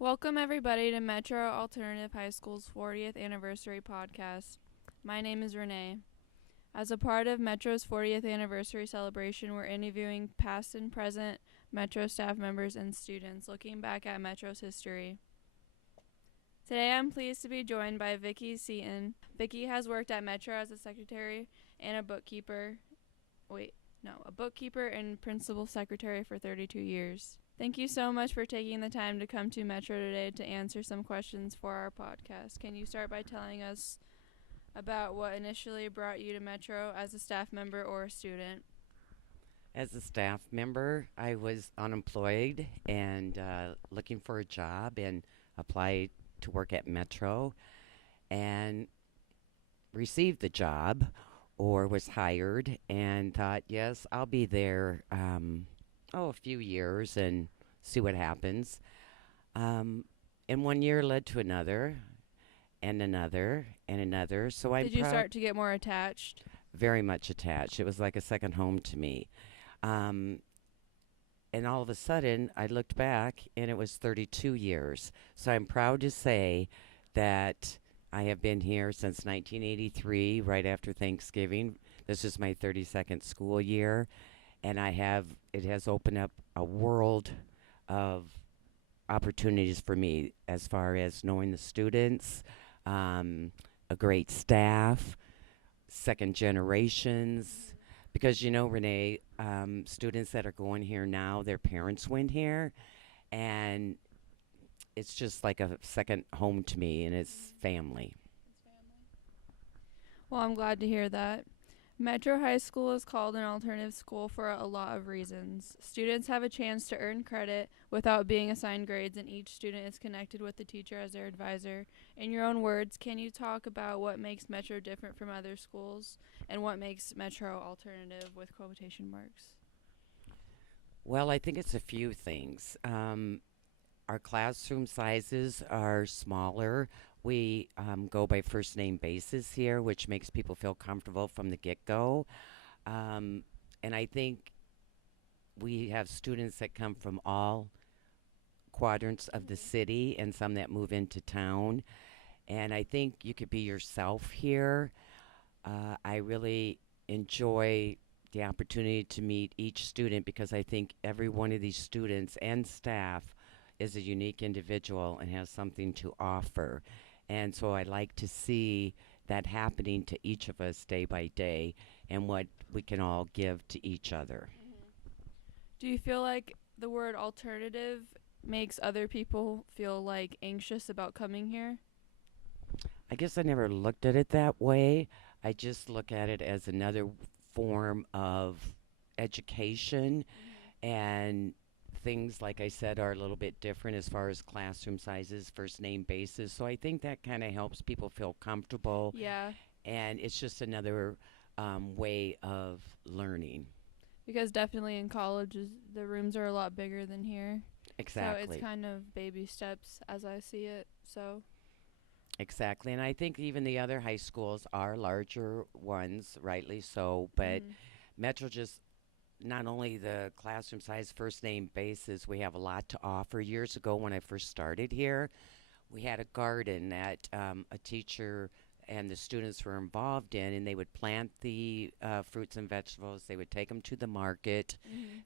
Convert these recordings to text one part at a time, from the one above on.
Welcome, everybody, to Metro Alternative High School's 40th anniversary podcast. My name is Renee. As a part of Metro's 40th anniversary celebration, we're interviewing past and present Metro staff members and students looking back at Metro's history. Today, I'm pleased to be joined by Vicky Seaton. Vicky has worked at Metro as a secretary and a bookkeeper. A bookkeeper and principal secretary for 32 years. Thank you so much for taking the time to come to Metro today to answer some questions for our podcast. Can you start by telling us about what initially brought you to Metro as a staff member or a student? As a staff member, I was unemployed and looking for a job and applied to work at Metro and received the job or was hired and thought, yes, I'll be there a few years and see what happens. Um, and one year led to another and another and another. So I'm Did you proud, start to get more attached? very much attached. It was like a second home to me. Um, and all of a sudden, I looked back and it was 32 years. So I'm proud to say that I have been here since 1983, right after Thanksgiving. This is my 32nd school year, and it has opened up a world of opportunities for me as far as knowing the students, um, a great staff, second generations. Because Renee, students that are going here now, their parents went here, and it's just like a second home to me, and it's family. Well, I'm glad to hear that. Metro High School is called an alternative school for a lot of reasons. Students have a chance to earn credit without being assigned grades, and each student is connected with the teacher as their advisor. In your own words, can you talk about what makes Metro different from other schools and what makes Metro alternative with quotation marks? Well, I think it's a few things. Our classroom sizes are smaller. We go by first name basis here, which makes people feel comfortable from the get go. Um, and I think we have students that come from all quadrants of the city and some that move into town. And I think you could be yourself here. I really enjoy the opportunity to meet each student because I think every one of these students and staff is a unique individual and has something to offer. And so I like to see that happening to each of us day by day and what we can all give to each other. Do you feel like the word alternative makes other people feel like anxious about coming here? I guess I never looked at it that way. I just look at it as another form of education, and things, like I said, are a little bit different as far as classroom sizes, first name basis. So I think that kind of helps people feel comfortable, Yeah, and it's just another way of learning. because definitely in college the rooms are a lot bigger than here. So it's Exactly. kind of baby steps as I see it. So, Exactly. And I think even the other high schools are larger ones, rightly so, but Metro just not only the classroom size first name basis, we have a lot to offer. Years ago, when I first started here, we had a garden that a teacher and the students were involved in, and they would plant the fruits and vegetables. They would take them to the market.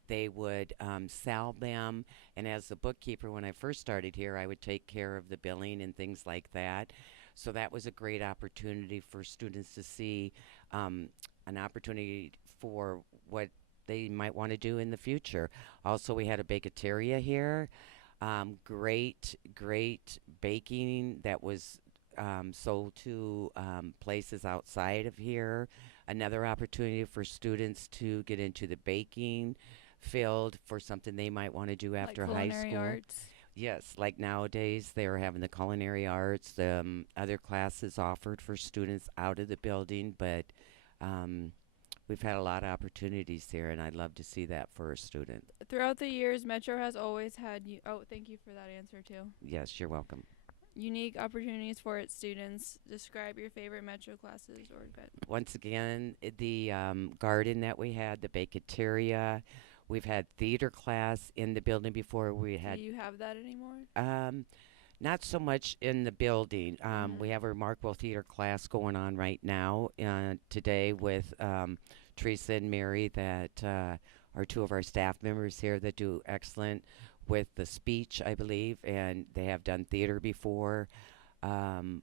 They would sell them. And as the bookkeeper, when I first started here, I would take care of the billing and things like that. So that was a great opportunity for students to see an opportunity for what they might want to do in the future. Also, we had a baketeria here. Great baking that was sold to places outside of here. Another opportunity for students to get into the baking field for something they might want to do like after high culinary school. arts. Yes, like nowadays they're having the culinary arts, other classes offered for students out of the building, but um, we've had a lot of opportunities here, and I'd love to see that for a student. Throughout the years, Metro has always had thank you for that answer too. Yes, you're welcome. Unique opportunities for its students. Describe your favorite Metro classes or Once again, the garden that we had, the baketeria, We've had theater class in the building before. We Do had you have that anymore? um, not so much in the building. We Mhm. have a remarkable theater class going on right now today with Teresa and Mary that are two of our staff members here that do excellent with the speech, I believe, and they have done theater before. Um,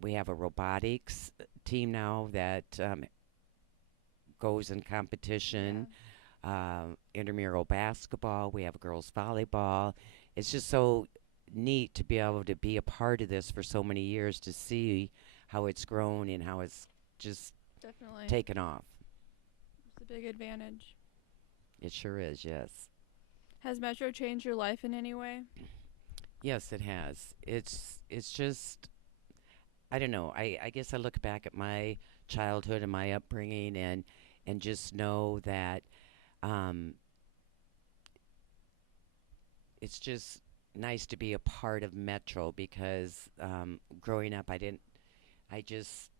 we have a robotics team now that goes in Yeah. competition, intramural basketball. We have girls volleyball. It's just so neat to be able to be a part of this for so many years to see how it's grown and how it's just Definitely. taken off. It's a big advantage. It sure is, yes. Has Metro changed your life in any way? Yes, it has. It's just I don't know. I guess I look back at my childhood and my upbringing and just know that um, it's just nice to be a part of Metro because growing up, I just,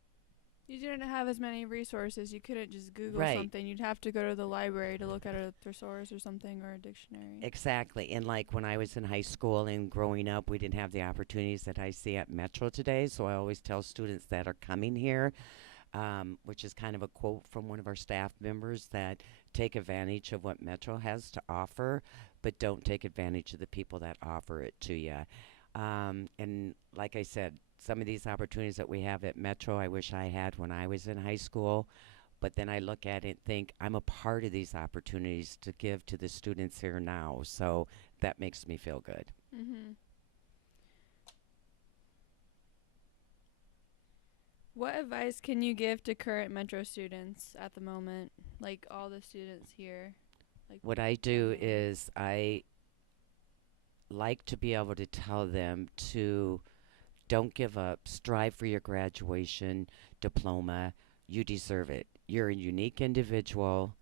You didn't have as many resources. You couldn't just Google right, something. You'd have to go to the library to look at a thesaurus or something or a dictionary. exactly. And like when I was in high school and growing up, we didn't have the opportunities that I see at Metro today. So I always tell students that are coming here, which is kind of a quote from one of our staff members that take advantage of what Metro has to offer, but don't take advantage of the people that offer it to you. And like I said, some of these opportunities that we have at Metro, I wish I had when I was in high school. But then I look at it and think I'm a part of these opportunities to give to the students here now. So that makes me feel good. Mhm. What advice can you give to current Metro students at the moment? Like all the students here, like What I do presently. is I like to be able to tell them to don't give up, strive for your graduation diploma. You deserve it. You're a unique individual.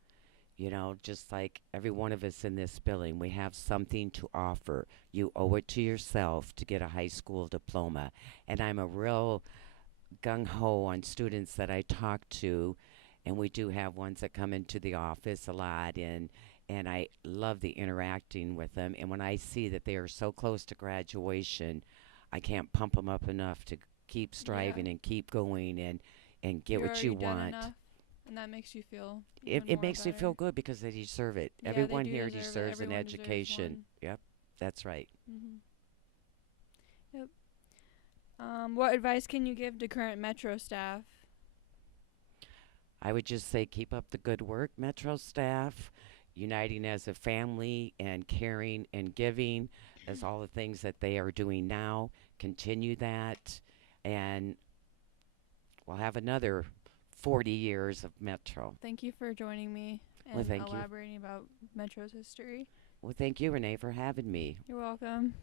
You know, just like every one of us in this building, we have something to offer. You owe it to yourself to get a high school diploma. And I'm a real gung ho on students that I talk to, and we do have ones that come into the office a lot, and I love the interacting with them. And when I see that they are so close to graduation, I can't pump them up enough to keep Yeah. striving and keep going and get You're what you already done want. enough, and that makes you feel It, even it more makes me feel better. good because they deserve it. Yeah, they Everyone do here deserve it. deserves an Everyone deserves education. one. Yep, that's right. Mhm. Yep. What advice can you give to current Metro staff? I would just say keep up the good work, Metro staff, uniting as a family and caring and giving as all the things that they are doing now. Continue that, and we'll have another 40 years of Metro. Thank you for joining me Well, and thank you. elaborating about Metro's history. Well, thank you, Renee, for having me. You're welcome.